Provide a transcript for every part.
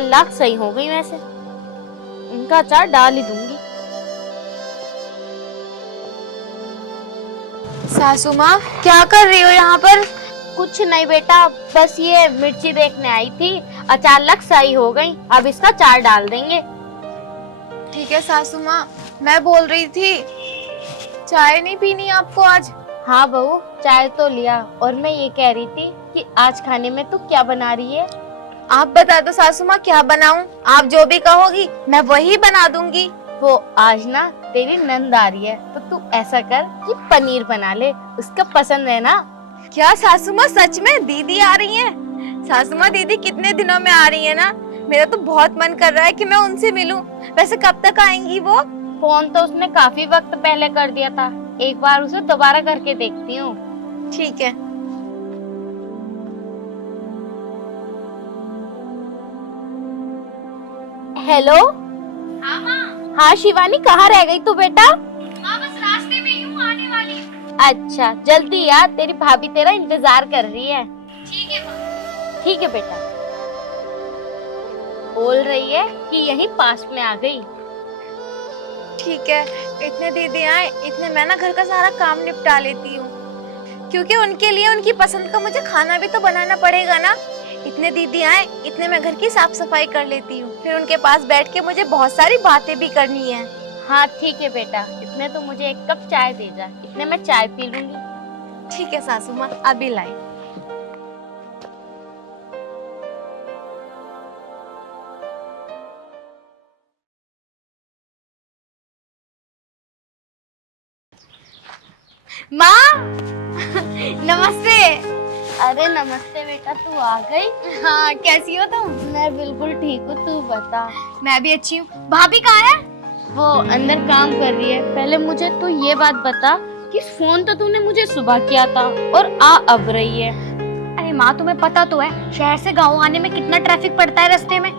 4 लाख सही हो गई। वैसे इनका अचार डाल ही दूंगी। सासू माँ क्या कर रही हो यहाँ पर? कुछ नहीं बेटा, बस ये मिर्ची देखने आई थी। अचार लग सही हो गई, अब इसका अचार डाल देंगे। ठीक है सासू माँ, मैं बोल रही थी चाय नहीं पीनी आपको आज? हाँ बहू, चाय तो लिया। और मैं ये कह रही थी कि आज खाने में तू क्या बना रही है? आप बता दो सासू माँ, क्या बनाऊं? आप जो भी कहोगी मैं वही बना दूंगी। वो आज ना तेरी नंद आ रही है, तो तू ऐसा कर कि पनीर बना ले, उसका पसंद है ना। क्या सासू माँ सच में दीदी आ रही हैं? सासू माँ दीदी कितने दिनों में आ रही है ना, मेरा तो बहुत मन कर रहा है कि मैं उनसे मिलूं। वैसे कब तक आएंगी वो? फोन तो उसने काफी वक्त पहले कर दिया था, एक बार उसे दोबारा करके देखती हूँ। ठीक है। हेलो। हाँ माँ। हाँ शिवानी, कहाँ रह गई तू बेटा? माँ बस रास्ते में ही हूँ, आने वाली। अच्छा जल्दी आ, तेरी भाभी तेरा इंतजार कर रही है। ठीक है माँ। ठीक है बेटा। बोल रही है कि यहीं पास में आ गई। ठीक है, इतने दीदी आए, इतने मैं ना घर का सारा काम निपटा लेती हूँ, क्योंकि उनके लिए उनकी पसंद का मुझे खाना भी तो बनाना पड़ेगा ना। इतने दीदी आए, इतने मैं घर की साफ सफाई कर लेती हूँ, फिर उनके पास बैठ के मुझे बहुत सारी बातें भी करनी है। हाँ ठीक है बेटा, इतने तो मुझे 1 कप चाय दे जा, इतने मैं चाय पी लूंगी। ठीक है सासू माँ, अभी लाई। माँ नमस्ते। अरे नमस्ते बेटा, तू आ गई? हाँ, कैसी हो तुम? मैं बिल्कुल ठीक हूँ, तू बता। मैं भी अच्छी हूँ। भाभी कहाँ है? वो अंदर काम कर रही है। पहले मुझे तू ये बात बता कि फोन तो तूने मुझे सुबह किया था और आ अब रही है। अरे माँ, तुम्हें पता तो है शहर से गाँव आने में कितना ट्रैफिक पड़ता है रास्ते में।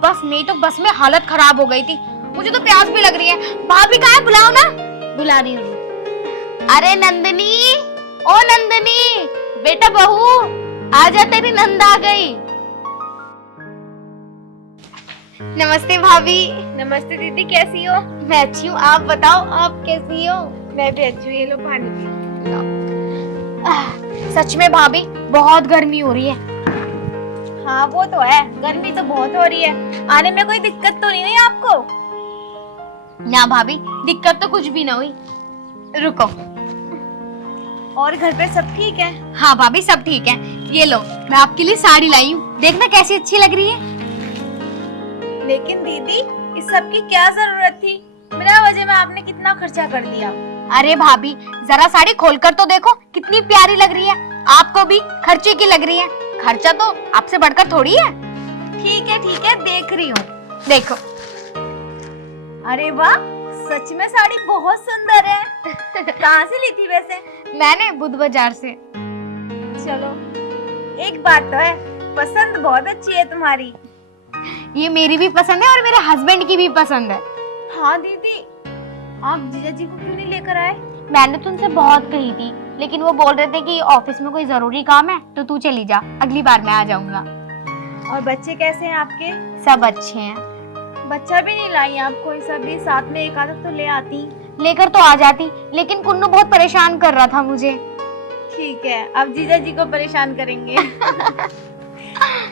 बस नहीं तो बस में हालत खराब हो गई थी। मुझे तो प्यास भी लग रही है। भाभी कहाँ है? बुलाओ ना। बुला रही हूँ। अरे नंदनी, ओ नंदनी, बेटा बहू आजा, तेरी नंद आ गई। नमस्ते भाभी। नमस्ते दीदी, कैसी हो? मैं अच्छी हूँ, आप बताओ आप कैसी हो? मैं भी अच्छी हूँ। ये लो पानी पी। सच में भाभी बहुत गर्मी हो रही है। हाँ वो तो है, गर्मी तो बहुत हो रही है। आने में कोई दिक्कत तो नहीं हुई आपको? ना भाभी, दिक्कत तो कुछ भी ना हुई। रुको। और घर पे सब ठीक है? हाँ भाभी, सब ठीक है। ये लो, मैं आपके लिए साड़ी लाई हूँ, देखना कैसी अच्छी लग रही है। लेकिन दीदी, इस सब की क्या जरूरत थी? बिना वजह में आपने कितना खर्चा कर दिया। अरे भाभी, जरा साड़ी खोलकर तो देखो, कितनी प्यारी लग रही है। आपको भी खर्चे की लग रही है। खर्चा तो आपसे बढ़कर थोड़ी है। ठीक है, देख रही हूँ। देखो। अरे वाह, सच में साड़ी बहुत सुंदर है। कहाँ से ली थी वैसे? मैंने बुध बाजार से। चलो, एक बात तो है, पसंद बहुत अच्छी है तुम्हारी। ये मेरी भी पसंद है और मेरे हस्बैंड की भी पसंद है। हाँ दीदी, आप जीजा जी को क्यों नहीं लेकर आए? मैंने तो उनसे बहुत कही थी, लेकिन वो बोल रहे थे कि ऑफिस में कोई जरूरी काम है तो तू चली जा, अगली बार मैं आ जाऊंगा। और बच्चे कैसे हैं आपके? सब अच्छे हैं। बच्चा भी नहीं लाई आप? कोई सभी साथ में एक आदत तो ले आती। लेकर तो आ जाती, लेकिन कुन्नू बहुत परेशान कर रहा था मुझे। ठीक है, अब जीजा जी को परेशान करेंगे।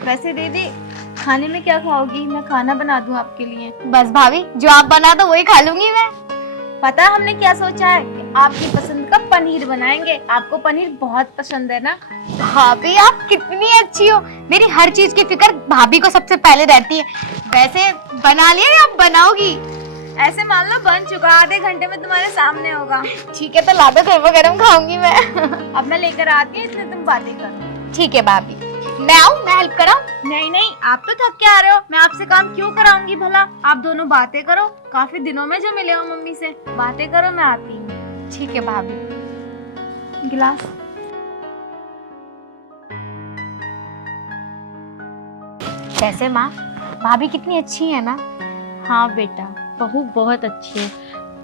वैसे दीदी, खाने में क्या खाओगी? मैं खाना बना दूं आपके लिए? बस भाभी, जो आप बना दो वही खा लूंगी मैं। पता है हमने क्या सोचा है? कि आपकी पसंद का पनीर बनाएंगे। आपको पनीर बहुत पसंद है ना? भाभी आप कितनी अच्छी हो, मेरी हर चीज की फिक्र भाभी को सबसे पहले रहती है। वैसे बना लिया या आप बनाओगी? ऐसे मान लो बन चुका, आधे घंटे में तुम्हारे सामने होगा। ठीक है, तो ला दो, गर्मा गर्म खाऊंगी मैं। अब मैं लेकर आती हूँ, इसलिए तुम बातें करो। ठीक है भाभी, मैं आऊँ, मैं हेल्प कराऊँ? नहीं, आप तो थक के आ रहे हो, मैं आपसे काम क्यों कराऊंगी भला? आप दोनों बातें करो, काफी दिनों में जो मिले हो मम्मी से। बातें करो, मैं आती हूँ। ठीक है भाभी। गिलास। कैसे माँ, भाभी कितनी अच्छी है ना? हाँ बेटा, बहू बहुत अच्छी है।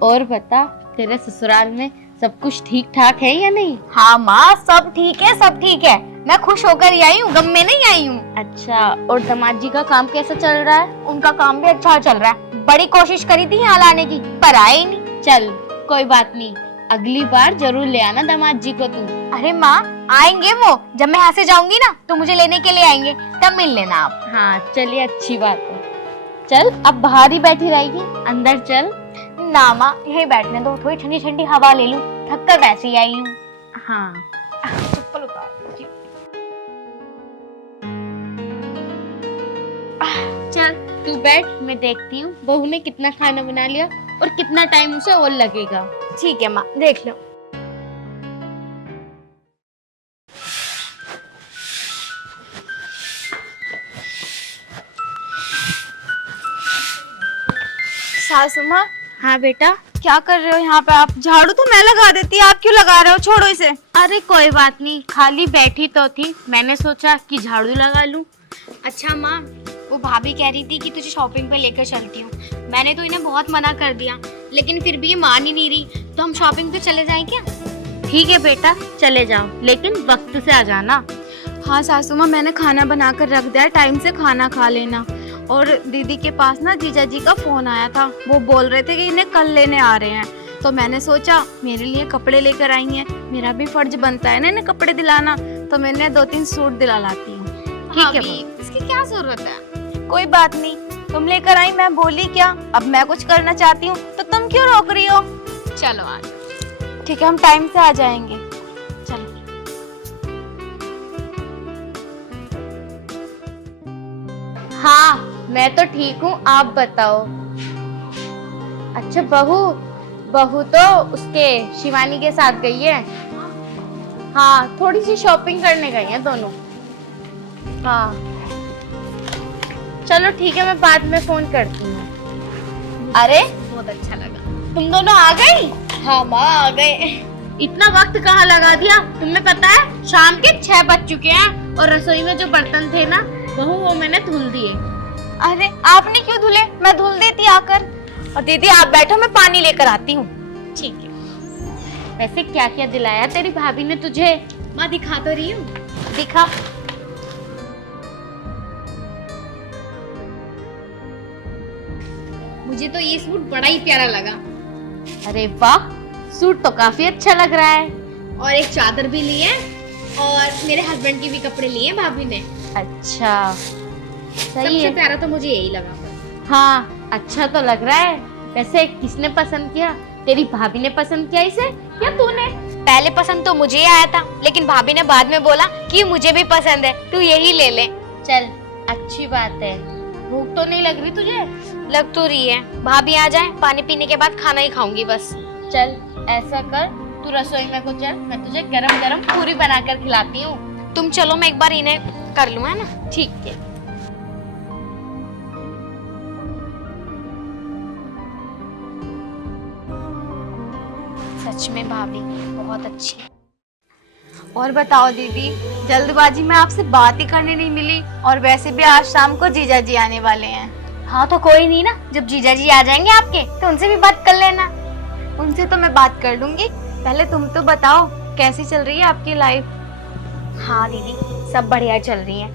और बता, तेरे ससुराल में सब कुछ ठीक ठाक है या नहीं? हाँ माँ, सब ठीक है, सब ठीक है। मैं खुश होकर ही आई हूँ, गम में नहीं आई हूँ। अच्छा, और दामाद जी का काम कैसा चल रहा है? उनका काम भी अच्छा चल रहा है। बड़ी कोशिश करी थी यहाँ लाने की, पर आए ही नहीं। चल कोई बात नहीं, अगली बार जरूर ले आना दामाद जी को तू। अरे माँ, आएंगे वो। जब मैं यहाँ से जाऊंगी ना तो मुझे लेने के लिए आएंगे, तब मिल लेना आप। हाँ चलिए, अच्छी बात है। चल अब बाहर ही बैठी रहेगी, अंदर चल। ना माँ, यही बैठने दो, थोड़ी ठंडी ठंडी हवा ले लूं। थक कर वैसे ही आई हूँ। हाँ चप्पल उतार जी। चल तू बैठ, मैं देखती हूँ बहू ने कितना खाना बना लिया और कितना टाइम उसे और लगेगा। ठीक है माँ, देख लो। सासू माँ, हाँ बेटा। क्या कर रहे हो यहाँ पे आप? झाड़ू तो मैं लगा देती, आप क्यों लगा रहे हो? छोड़ो इसे। अरे कोई बात नहीं, खाली बैठी तो थी, मैंने सोचा कि झाड़ू लगा लूं। अच्छा माँ, वो भाभी कह रही थी कि तुझे शॉपिंग पे लेकर चलती हूँ। मैंने तो इन्हें बहुत मना कर दिया, लेकिन फिर भी ये मान ही नहीं रही। तो हम शॉपिंग पे चले जाएं क्या? ठीक है बेटा, चले जाओ, लेकिन वक्त से आ जाना। हाँ सासू माँ, मैंने खाना बना कर रख दिया है, टाइम से खाना खा लेना। और दीदी के पास ना जीजा जी का फोन आया था, वो बोल रहे थे कि इन्हें कल लेने आ रहे हैं। तो मैंने सोचा मेरे लिए कपड़े लेकर आई हैं, मेरा भी फर्ज बनता है ना इन्हें कपड़े दिलाना। तो मैंने 2-3 सूट दिला लाती हूँ। ठीक है, इसकी क्या जरूरत है? कोई बात नहीं, तुम लेकर आई, मैं बोली क्या? अब मैं कुछ करना चाहती हूँ तो तुम क्यों रोक रही हो? चलो आ जाओ। ठीक है, हम टाइम से आ जाएंगे। चलो। हाँ मैं तो ठीक हूँ, आप बताओ। अच्छा बहू तो उसके शिवानी के साथ गई है। हाँ थोड़ी सी शॉपिंग करने गई हैं दोनों। हाँ चलो ठीक है, मैं बाद में फोन करती हूँ। अरे बहुत अच्छा लगा। तुम दोनों आ गई? हाँ माँ आ गए। इतना वक्त कहाँ लगा दिया? तुम्हें पता है शाम के 6 बज चुके हैं और रसोई में जो बर्तन थे ना बहू, वो मैंने धुल दिए। अरे आपने क्यों धुले? मैं धुल देती आकर। और दीदी आप बैठो, मैं पानी लेकर आती हूँ। ठीक है। वैसे क्या क्या दिलाया तेरी भाभी ने तुझे? माँ दिखा तो रही हूँ। दिखा। मुझे तो ये सूट बड़ा ही प्यारा लगा। अरे वाह, सूट तो काफी अच्छा लग रहा है। और एक चादर भी ली है, और मेरे हस्बैंड की भी कपड़े लिए हैं भाभी ने। अच्छा सही सबसे है। प्यारा तो मुझे यही लगा। हाँ अच्छा तो लग रहा है। वैसे किसने पसंद किया? तेरी भाभी ने पसंद किया इसे या तूने? पहले पसंद तो मुझे ही आया था, लेकिन भाभी ने बाद में बोला कि मुझे भी पसंद है, तू यही ले ले। चल अच्छी बात है। भूख तो नहीं लग रही तुझे? लग तो रही है। भाभी आ जाए, पानी पीने के बाद खाना ही खाऊंगी बस। चल ऐसा कर, तू रसोई में को चल, मैं तुझे गरम गरम पूरी बनाकर खिलाती हूँ। तुम चलो, मैं एक बार इन्हें कर लूँ, है ना? ठीक है। सच में भाभी बहुत अच्छी। और बताओ दीदी, जल्दबाजी में आपसे बात ही करने नहीं मिली, और वैसे भी आज शाम को जीजा जी आने वाले हैं। हाँ तो कोई नहीं ना, जब जीजा जी आ जाएंगे आपके तो उनसे भी बात कर लेना। उनसे तो मैं बात कर लूंगी, पहले तुम तो बताओ कैसी चल रही है आपकी लाइफ? हाँ दीदी, सब बढ़िया चल रही है।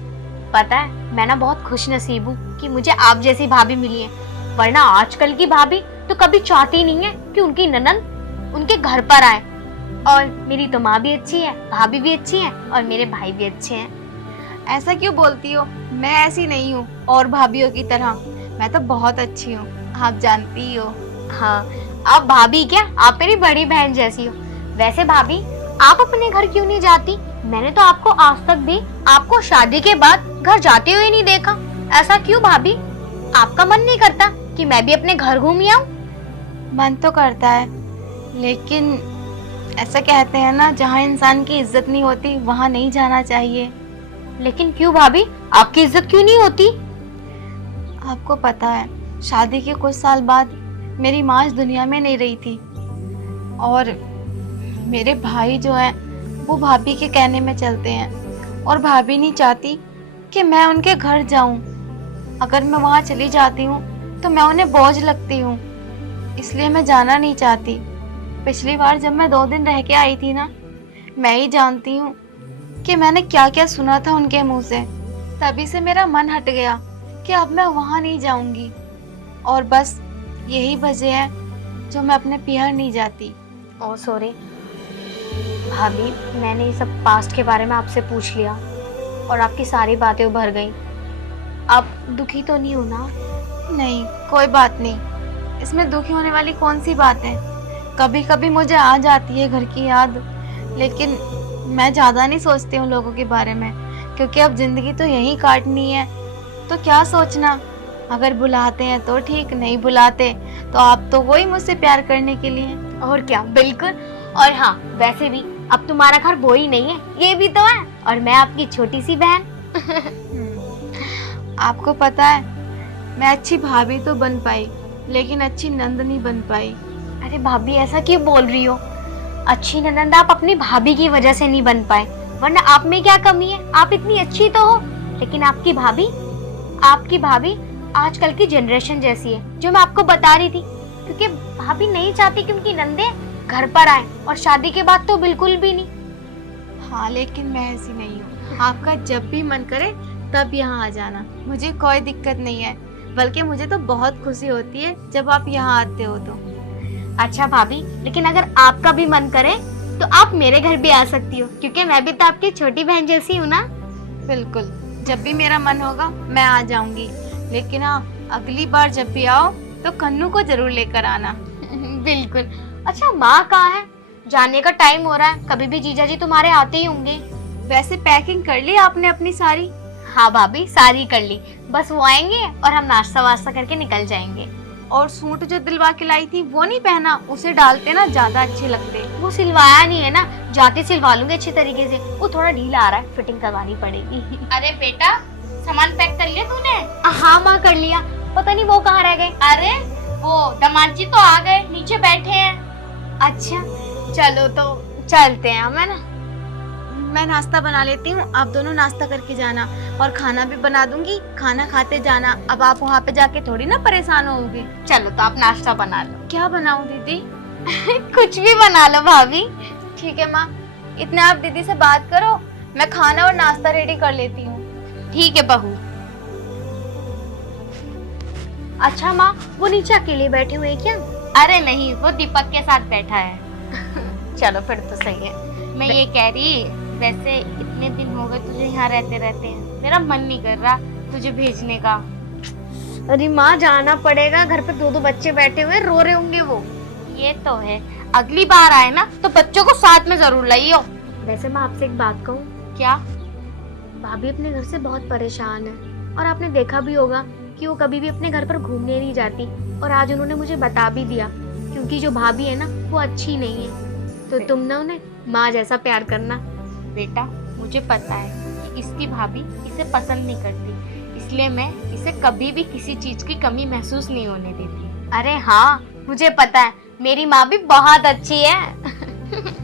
पता है, मैं ना बहुत खुश नसीब हूँ कि मुझे आप जैसी भाभी मिली है, वरना आजकल की भाभी तो कभी चाहती नहीं है कि उनकी ननद उनके घर पर आए। और मेरी तो माँ भी अच्छी है, भाभी भी अच्छी है, और मेरे भाई भी अच्छे हैं। ऐसा क्यों बोलती हो? मैं ऐसी नहीं हूँ और भाभीियों की तरह, मैं तो बहुत अच्छी हूँ, आप जानती ही हो। हाँ, आप भाभी क्या, आप मेरी बड़ी बहन जैसी हो। वैसे भाभी, आप अपने घर क्यों नहीं जाती? मैंने तो आपको आज तक भी आपको शादी के बाद घर जाते हुए नहीं देखा। ऐसा क्यों भाभी? आपका मन नहीं करता कि मैं भी अपने घर घूम आऊं? मन तो करता है, लेकिन ऐसा कहते हैं ना, जहाँ इंसान की इज्जत नहीं होती वहाँ नहीं जाना चाहिए। लेकिन क्यों भाभी, आपकी इज्जत क्यों नहीं होती? आपको पता है, शादी के कुछ साल बाद मेरी माँ इस दुनिया में नहीं रही थी, और मेरे भाई जो है वो भाभी के कहने में चलते हैं, और भाभी नहीं चाहती कि मैं उनके घर जाऊं। अगर मैं वहाँ चली जाती हूँ तो मैं उन्हें बोझ लगती हूँ, इसलिए मैं जाना नहीं चाहती। पिछली बार जब मैं 2 दिन रह के आई थी ना, मैं ही जानती हूँ कि कि मैंने क्या क्या सुना था उनके मुंह से, तभी से मेरा मन हट गया कि अब मैं वहां नहीं जाऊंगी। और बस यही वजह है जो मैं अपने पियर नहीं जाती। ओ सॉरी भाभी, मैंने ये सब पास्ट के बारे में आपसे पूछ लिया और आपकी सारी बातें उभर गई। आप दुखी तो नहीं हो ना? नहीं, कोई बात नहीं, इसमें दुखी होने वाली कौन सी बात है। कभी कभी मुझे आ जाती है घर की याद, लेकिन मैं ज़्यादा नहीं सोचती हूँ लोगों के बारे में, क्योंकि अब जिंदगी तो यही काटनी है, तो क्या सोचना। अगर बुलाते हैं तो ठीक, नहीं बुलाते तो आप तो वही मुझसे प्यार करने के लिए। और क्या, बिल्कुल। और हाँ, वैसे भी अब तुम्हारा घर वो ही नहीं है, ये भी तो है, और मैं आपकी छोटी सी बहन। आपको पता है, मैं अच्छी भाभी तो बन पाई, लेकिन अच्छी नंद नहीं बन पाई। अरे भाभी, ऐसा क्यों बोल रही हो? अच्छी ननंद आप अपनी भाभी की वजह से नहीं बन पाए, वरना आप में क्या कमी है? आप इतनी अच्छी तो हो। लेकिन आपकी भाभी आजकल की जनरेशन जैसी है, जो मैं आपको बता रही थी, क्योंकि भाभी नहीं चाहती कि उनकी नंदे घर पर आए, और शादी के बाद तो बिल्कुल भी नहीं। हाँ, लेकिन मैं ऐसी नहीं हूँ। आपका जब भी मन करे तब यहाँ आ जाना, मुझे कोई दिक्कत नहीं है, बल्कि मुझे तो बहुत खुशी होती है जब आप यहाँ आते हो तो। अच्छा भाभी, लेकिन अगर आपका भी मन करे तो आप मेरे घर भी आ सकती हो, क्योंकि मैं भी तो आपकी छोटी बहन जैसी हूँ ना। बिल्कुल, जब भी मेरा मन होगा मैं आ जाऊंगी, लेकिन हाँ, अगली बार जब भी आओ तो कन्नू को जरूर लेकर आना। बिल्कुल। अच्छा, माँ कहाँ है? जाने का टाइम हो रहा है, कभी भी जीजा जी तुम्हारे आते ही होंगे। वैसे पैकिंग कर ली आपने अपनी सारी? हाँ भाभी, सारी कर ली, बस वो आएंगे और हम नाश्ता वास्ता करके निकल जाएंगे। और सूट जो दिलवा के लाई थी वो नहीं पहना, उसे डालते ना ज्यादा अच्छे लगते। वो सिलवाया नहीं है ना, जाते सिलवा लूंगे अच्छी तरीके से, वो थोड़ा ढीला आ रहा है, फिटिंग करवानी पड़ेगी। अरे बेटा, सामान पैक कर लिया तूने? हाँ माँ, कर लिया। पता नहीं वो कहाँ रह गए। अरे वो दामाद जी तो आ गए, नीचे बैठे हैं। अच्छा चलो तो चलते हैं हम, है ना? मैं नाश्ता बना लेती हूँ, आप दोनों नाश्ता करके जाना, और खाना भी बना दूंगी, खाना खाते जाना। अब आप वहाँ पे जाके थोड़ी ना परेशान होगे। चलो तो आप नाश्ता बना लो। क्या बनाऊँ दीदी? कुछ भी बना लो भाभी। ठीक है माँ, इतना आप दीदी से बात करो, मैं खाना और नाश्ता रेडी कर लेती हूँ। ठीक है बहू। अच्छा माँ, वो नीचे अकेले बैठे हुए क्या? अरे नहीं, वो दीपक के साथ बैठा है। चलो फिर तो सही है। मैं ये कह रही, वैसे इतने दिन हो गए तुझे यहाँ रहते रहते हैं, मेरा मन नहीं कर रहा तुझे भेजने का। अरे माँ, जाना पड़ेगा, घर पे दो बच्चे बैठे हुए रो रहे होंगे वो। ये तो है, अगली बार आए ना तो बच्चों को साथ में जरूर लाइयो। वैसे मैं आपसे एक बात कहूँ? क्या? भाभी अपने घर से बहुत परेशान है, और आपने देखा भी होगा कि वो कभी भी अपने घर पर घूमने नहीं जाती, और आज उन्होंने मुझे बता भी दिया, क्योंकि जो भाभी है ना वो अच्छी नहीं है, तो तुम ना उन्हें माँ जैसा प्यार करना। बेटा, मुझे पता है कि इसकी भाभी इसे पसंद नहीं करती, इसलिए मैं इसे कभी भी किसी चीज की कमी महसूस नहीं होने देती। अरे हाँ, मुझे पता है, मेरी माँ भी बहुत अच्छी है।